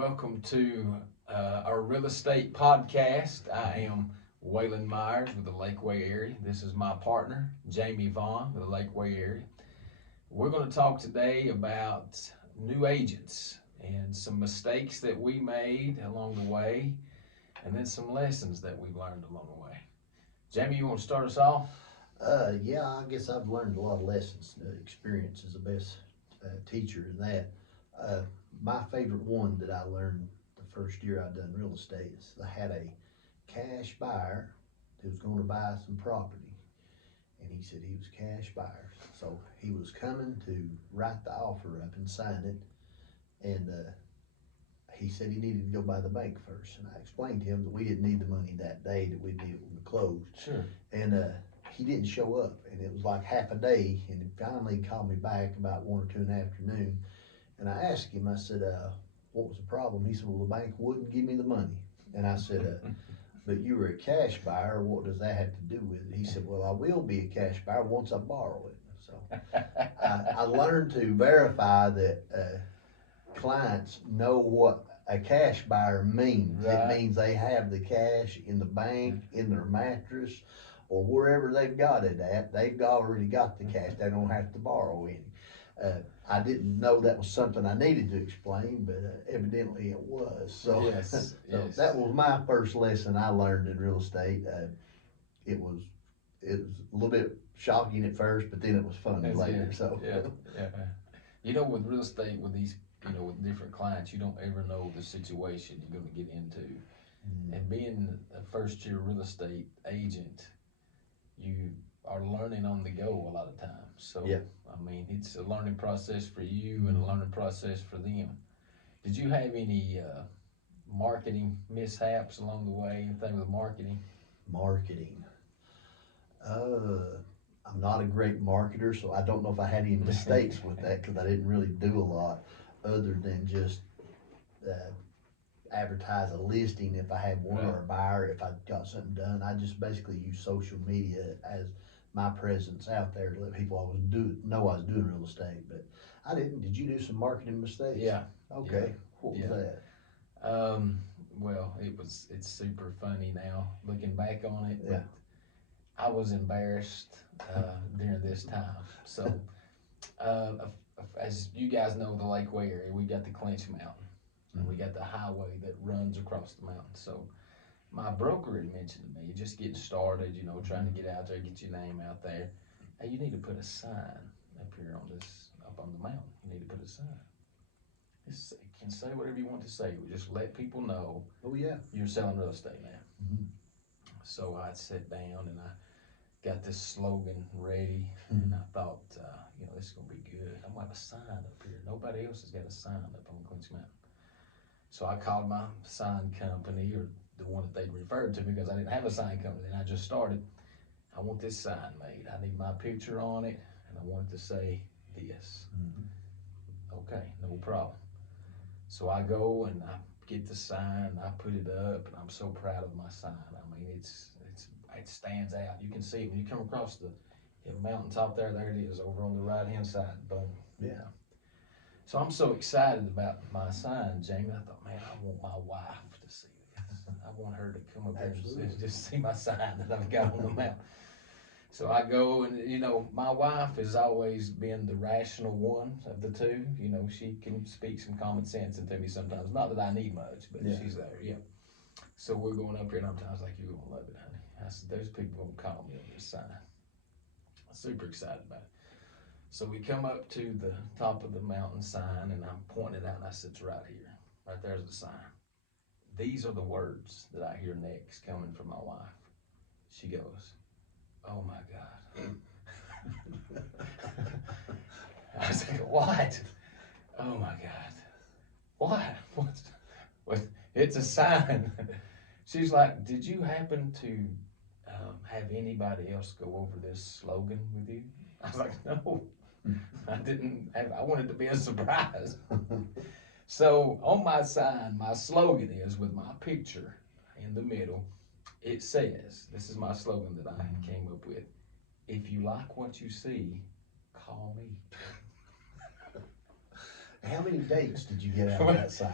welcome to our real estate podcast. I am Waylon Myers with the Lakeway area. This is my partner, Jamie Vaughn with the Lakeway area. We're going to talk today about new agents and some mistakes that we made along the way, and then some lessons that we've learned along the way. Jamie, you want to start us off? Yeah, I guess I've learned a lot of lessons. Experience is the best teacher in that. Uh, my favorite one that I learned the first year I done real estate is I had a cash buyer who was going to buy some property, and he said he was a cash buyer. So he was coming to write the offer up and sign it, and he said he needed to go by the bank first. And I explained to him that we didn't need the money that day, that we'd need it when we closed. Sure. And he didn't show up, and it was like half a day, and he finally called me back about 1 or 2 in the afternoon, and I asked him, I said, what was the problem? He said, well, the bank wouldn't give me the money. And I said, but you were a cash buyer, what does that have to do with it? He said, well, I will be a cash buyer once I borrow it. So I learned to verify that clients know what a cash buyer means. Right. It means they have the cash in the bank, in their mattress, or wherever they've got it at. They've already got the cash. They don't have to borrow any. I didn't know that was something I needed to explain, but evidently it was. So, Yes, yes. That was my first lesson I learned in real estate. It was a little bit shocking at first, but then it was funny later. Yeah, So yeah. You know, with real estate, with these, with different clients, you don't ever know the situation you're going to get into. And being a first year real estate agent, you are learning on the go a lot of times. So, yeah. I mean, it's a learning process for you and a learning process for them. Did you have any marketing mishaps along the way? Anything with marketing? Marketing. I'm not a great marketer, so I don't know if I had any mistakes with that, because I didn't really do a lot other than just advertise a listing if I had one, Right. or a buyer if I got something done. I just basically use social media as my presence out there to let people know I was doing real estate. But I didn't. Did you do some marketing mistakes? Yeah. Okay. Yeah. What was Yeah. that? Well, it's super funny now looking back on it. Yeah. I was embarrassed during this time. So, uh, as you guys know, the Lakeway area, we got the Clinch Mountain, and we got the highway that runs across the mountain. So, my broker had mentioned to me, just getting started, trying to get out there, get your name out there. Hey, you need to put a sign up here up on the mountain. You need to put a sign. You can say whatever you want to say. We just let people know. Oh yeah. You're selling real estate now. Mm-hmm. So I sat down and I got this slogan ready, and I thought, this is gonna be good. I'm gonna have a sign up here. Nobody else has got a sign up on Clinch Mountain. So I called my sign company, or the one that they'd referred to, because I didn't have a sign company and I just started. I want this sign made. I need my picture on it, and I want it to say this. Mm-hmm. Okay, no problem. So I go and I get the sign, I put it up, and I'm so proud of my sign. I mean, it stands out. You can see it when you come across the mountaintop there. There it is, over on the right hand side. Boom. Yeah. So I'm so excited about my sign, Jamie. I thought, man, I want my wife to see this. I want her to come up here and just see my sign that I've got on the mountain. So I go, and my wife has always been the rational one of the two. She can speak some common sense into me sometimes. Not that I need much, but Yeah. she's there. Yeah. So we're going up here, and I was like, "You're gonna love it, honey." I said, "Those people gonna call me on this sign." I'm super excited about it. So we come up to the top of the mountain sign, and I'm pointing it out, and I said, "It's right here. Right there's the sign. These are the words that I hear next coming from my wife." She goes, "Oh my God." I was like, "What?" "Oh my God." "What?" What? "It's a sign." She's like, "Did you happen to have anybody else go over this slogan with you?" I was like, "No, I didn't I wanted to be a surprise." So on my sign, my slogan is, with my picture in the middle, it says, this is my slogan that I came up with: "If you like what you see, call me." How many dates did you get out of that sign?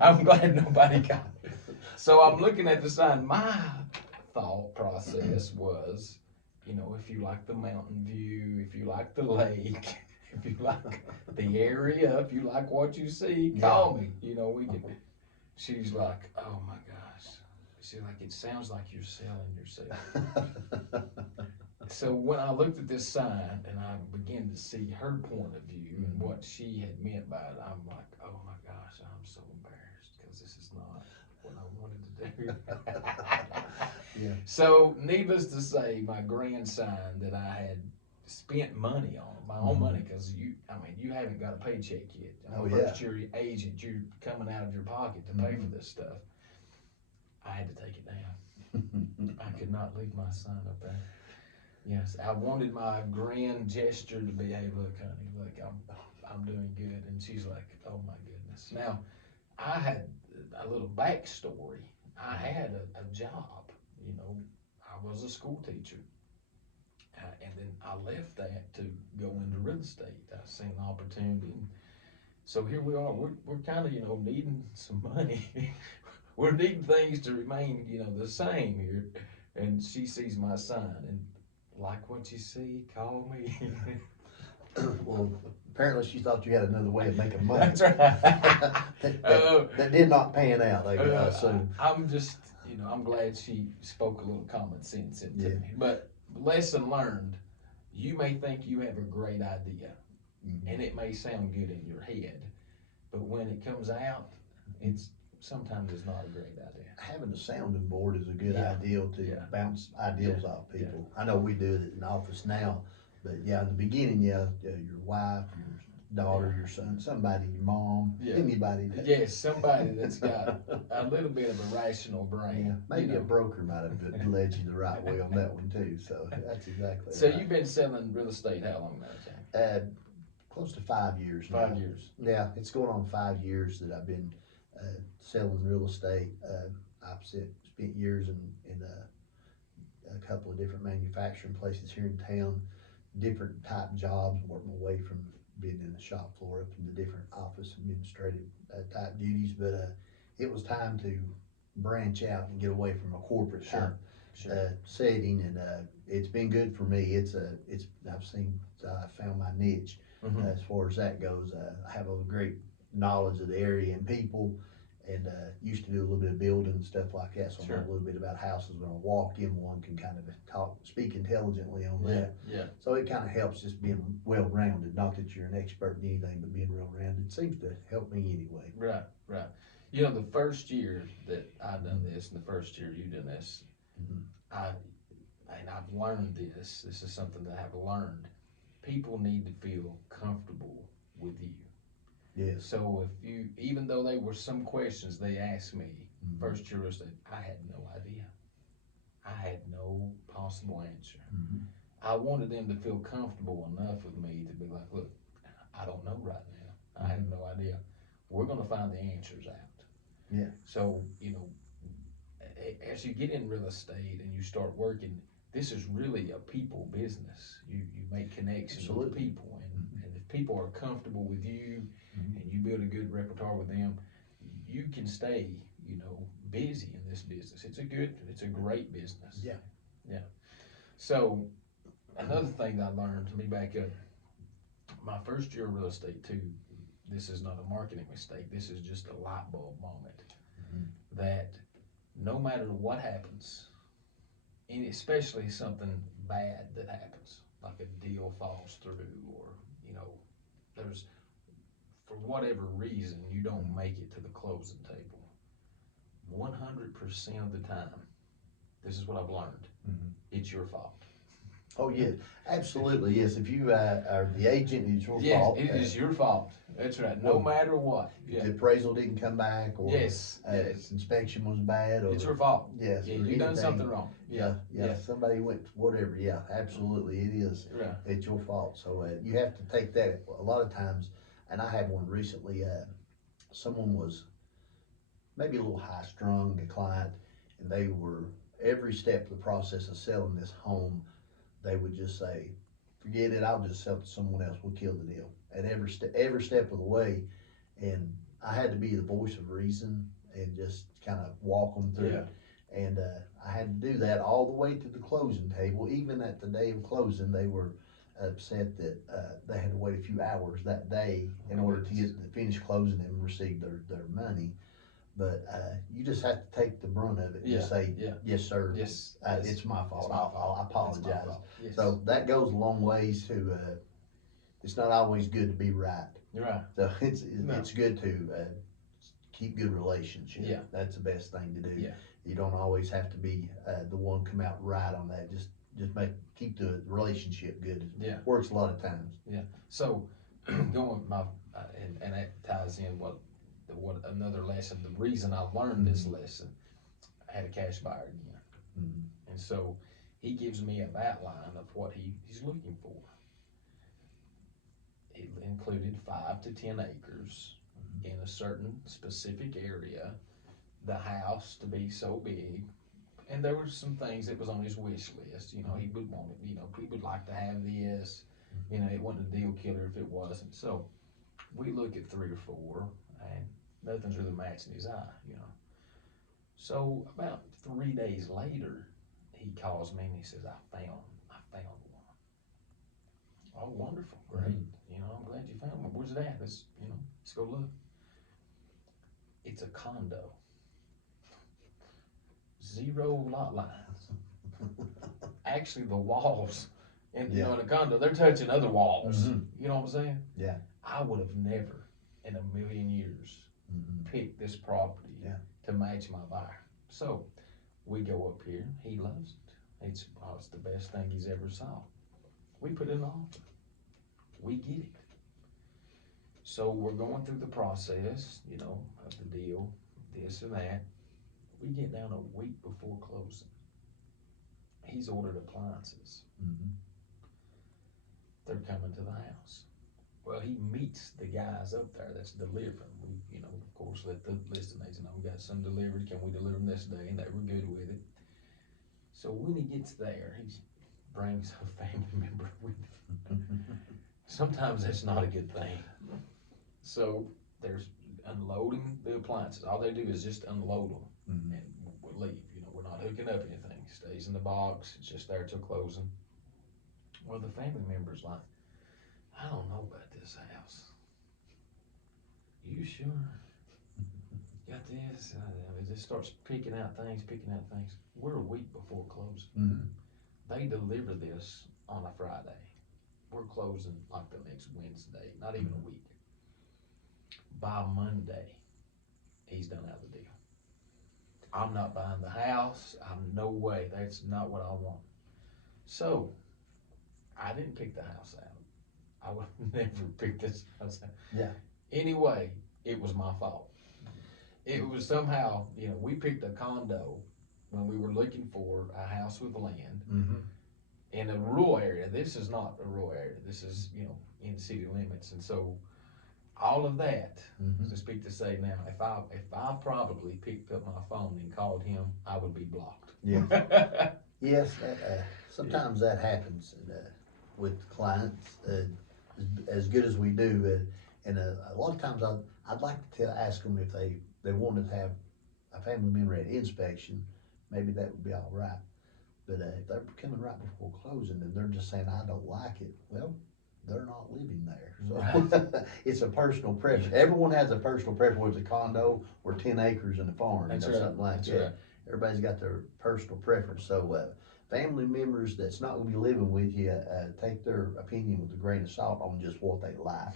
I'm glad nobody got it. So I'm looking at the sign. My thought process was, you know, if you like the mountain view, if you like the lake, if you like the area, if you like what you see, call me. You know, we can. She's like, oh my gosh. She's like, it sounds like you're selling yourself. So when I looked at this sign and I began to see her point of view and what she had meant by it, I'm like, oh my gosh, I'm so embarrassed because this is not what I wanted to do. Yeah. So needless to say, my grand sign that I had spent money on, my own money, because you haven't got a paycheck yet. Oh, First year agent, you're coming out of your pocket to pay for this stuff. I had to take it down. I could not leave my sign up there. Yes, I wanted my grand gesture to be, hey, look, honey, look, I'm doing good. And she's like, oh my goodness. Now, I had a little backstory. I had a job, you know, I was a school teacher. And then I left that to go into real estate. I seen an opportunity. So here we are. We're kind of, you know, needing some money. We're needing things to remain, you know, the same here. And she sees my sign and like what you see, call me. Well, apparently she thought you had another way of making money. That's right. that did not pan out, I assume. I'm just, you know, I'm glad she spoke a little common sense into me. But lesson learned, you may think you have a great idea, and it may sound good in your head, but when it comes out, sometimes it's not a great idea. Having a sounding board is a good idea to bounce ideas off people. I know we do it in the office now, but in the beginning, your wife, your daughter, your son, somebody, your mom, anybody. Yes, somebody that's got a little bit of a rational brain. Yeah, maybe a broker might have led you the right way on that one too. So that's exactly. So right. you've been selling real estate how long now, Jack? Close to 5 years now. 5 years. Yeah, it's going on 5 years that I've been selling real estate. I've spent years in a couple of different manufacturing places here in town, different type jobs, worked my way from being in the shop floor up into different office administrative type duties. But it was time to branch out and get away from a corporate type setting, and it's been good for me. I've found my niche as far as that goes. I have a great knowledge of the area and people, and used to do a little bit of building and stuff like that, so I know a little bit about houses. When I walk in one, can kind of speak intelligently on that. Yeah. So it kind of helps just being well-rounded. Not that you're an expert in anything, but being well-rounded seems to help me anyway. Right. You know, the first year that I've done this, and the first year you've done this, I've learned this. This is something that I've learned. People need to feel comfortable with you. Yes. So even though there were some questions they asked me, first year was that I had no idea. I had no possible answer. I wanted them to feel comfortable enough with me to be like, look, I don't know right now. I have no idea. We're going to find the answers out. Yeah. So, you know, as you get in real estate and you start working, this is really a people business. You make connections with people, and if people are comfortable with you, and you build a good repertoire with them, you can stay, you know, busy in this business. It's a great business. Yeah. So another thing that I learned, let me back up. My first year of real estate too, this is not a marketing mistake. This is just a light bulb moment that no matter what happens, and especially something bad that happens, like a deal falls through, or, you know, for whatever reason, you don't make it to the closing table. 100% of the time, this is what I've learned, it's your fault. Oh, yeah, absolutely, yes. If you are the agent, it's your fault. Yes, it is your fault. That's right, no matter what. If the appraisal didn't come back, or inspection was bad, or it's your fault. Yes, you done something wrong. Yeah. Somebody went, whatever, absolutely, it is. Right. It's your fault. So you have to take that a lot of times, and I had one recently, someone was maybe a little high strung, a client, and they were, every step of the process of selling this home, they would just say, forget it, I'll just sell it to someone else, we'll kill the deal. at every step of the way. And I had to be the voice of reason and just kind of walk them through it. And I had to do that all the way to the closing table. Even at the day of closing, they were upset that they had to wait a few hours that day in order to get the finish closing and receive their money. But you just have to take the brunt of it and just say, yes, sir. Yes. It's my fault. I apologize. Yes. So that goes a long ways to, it's not always good to be right. You're right. So it's good to keep good relationships. Yeah. That's the best thing to do. Yeah. You don't always have to be the one come out right on that. Just keep the relationship good. Yeah. Works a lot of times. Yeah. So going with my and that ties in what another lesson. The reason I learned this lesson, I had a cash buyer again, and so he gives me an outline of what he's looking for. It included 5 to 10 acres in a certain specific area, the house to be so big, and there were some things that was on his wish list. You know, he would want it, you know, he would like to have this, you know, it wasn't a deal killer if it wasn't. So we look at 3 or 4 and nothing's really matching his eye, you know. So about 3 days later, he calls me and he says, I found one. Oh, wonderful, great. You know, I'm glad you found one. Where's it at? Let's go look. It's a condo. 0 lot lines. Actually, the walls, and you know, in a condo, they're touching other walls. You know what I'm saying? Yeah. I would have never in a million years picked this property to match my buyer. So we go up here. He loves it. It's the best thing he's ever saw. We put in an offer. We get it. So we're going through the process, you know, of the deal, this and that. We get down a week before closing. He's ordered appliances. They're coming to the house. Well, he meets the guys up there that's delivering. We, you know, of course, let the listing agent know we got some delivered. Can we deliver them this day? And they were good with it. So when he gets there, he brings a family member with him. Sometimes that's not a good thing. So there's unloading the appliances. All they do is just unload them and we'll leave. You know, we're not hooking up anything. It stays in the box. It's just there till closing. Well, the family member's like, I don't know about this house. You sure? Got this? It just starts picking out things. We're a week before closing. They deliver this on a Friday. We're closing like the next Wednesday, not even a week. By Monday, he's done out the deal. I'm not buying the house. I'm no way. That's not what I want. So I didn't pick the house out. I would never pick this house out. Yeah. Anyway, it was my fault. It was somehow, you know, we picked a condo when we were looking for a house with land in a rural area. This is not a rural area. This is, you know, in city limits. And so all of that, to speak to say now, if I probably picked up my phone and called him, I would be blocked. Yeah. Yes, sometimes that happens with clients, as good as we do, and a lot of times I'd like to ask them if they wanted to have a family member at inspection, maybe that would be all right. But if they're coming right before closing and they're just saying, I don't like it, well, they're not living there. So it's a personal preference. Everyone has a personal preference, whether it's a condo or 10 acres in a farm, That's you know, something like That's that. Right. Everybody's got their personal preference. So family members that's not going to be living with you, take their opinion with a grain of salt on just what they like,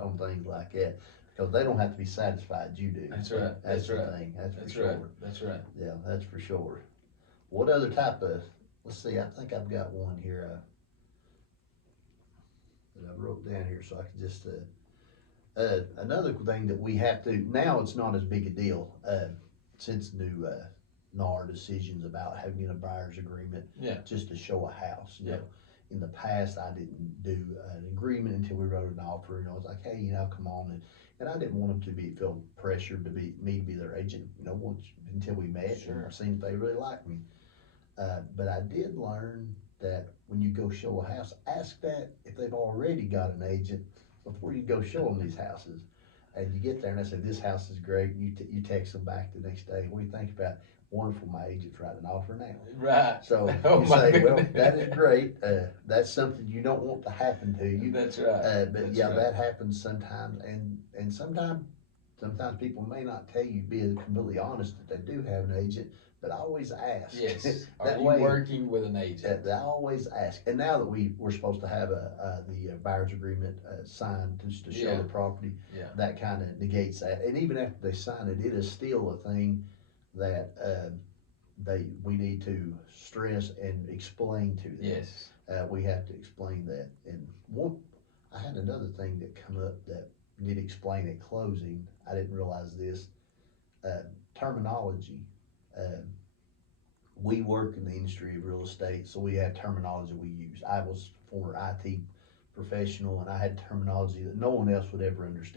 on things like that. Because they don't have to be satisfied, you do. That's right. That's the right. thing. That's That's for sure. right. That's right. Yeah, that's for sure. What other type of, let's see, I think I've got one here that I wrote down here so I can just, another thing that we have to, now it's not as big a deal, since new NAR decisions about having a buyer's agreement just to show a house. You know, in the past, I didn't do an agreement until we wrote an offer, and I was like, hey, you know, come on, and I didn't want them to feel pressured to be me to be their agent. You know, until we met and seen if they really liked me. But I did learn that when you go show a house, ask that if they've already got an agent before you go show them these houses. And you get there and they say, this house is great, you text them back the next day, what do you think about, wonderful, my agent's writing an offer now. Right. So Oh, you my say, well, goodness. that is great, that's something you don't want to happen to you. That's right. But That's yeah, right. that happens sometimes, and sometimes people may not tell you, be completely honest that they do have an agent, but I always ask. Yes. Are That you way, working with an agent? I always ask, and now that we're supposed to have the buyer's agreement signed just to show Yeah. the property, Yeah. that kind of negates that. And even after they sign it, it is still a thing that we need to stress and explain to them. Yes. We have to explain that. And I had another thing that come up that need explain at closing. I didn't realize this. Terminology. We work in the industry of real estate, so we have terminology we use. I was a former IT professional, and I had terminology that no one else would ever understand.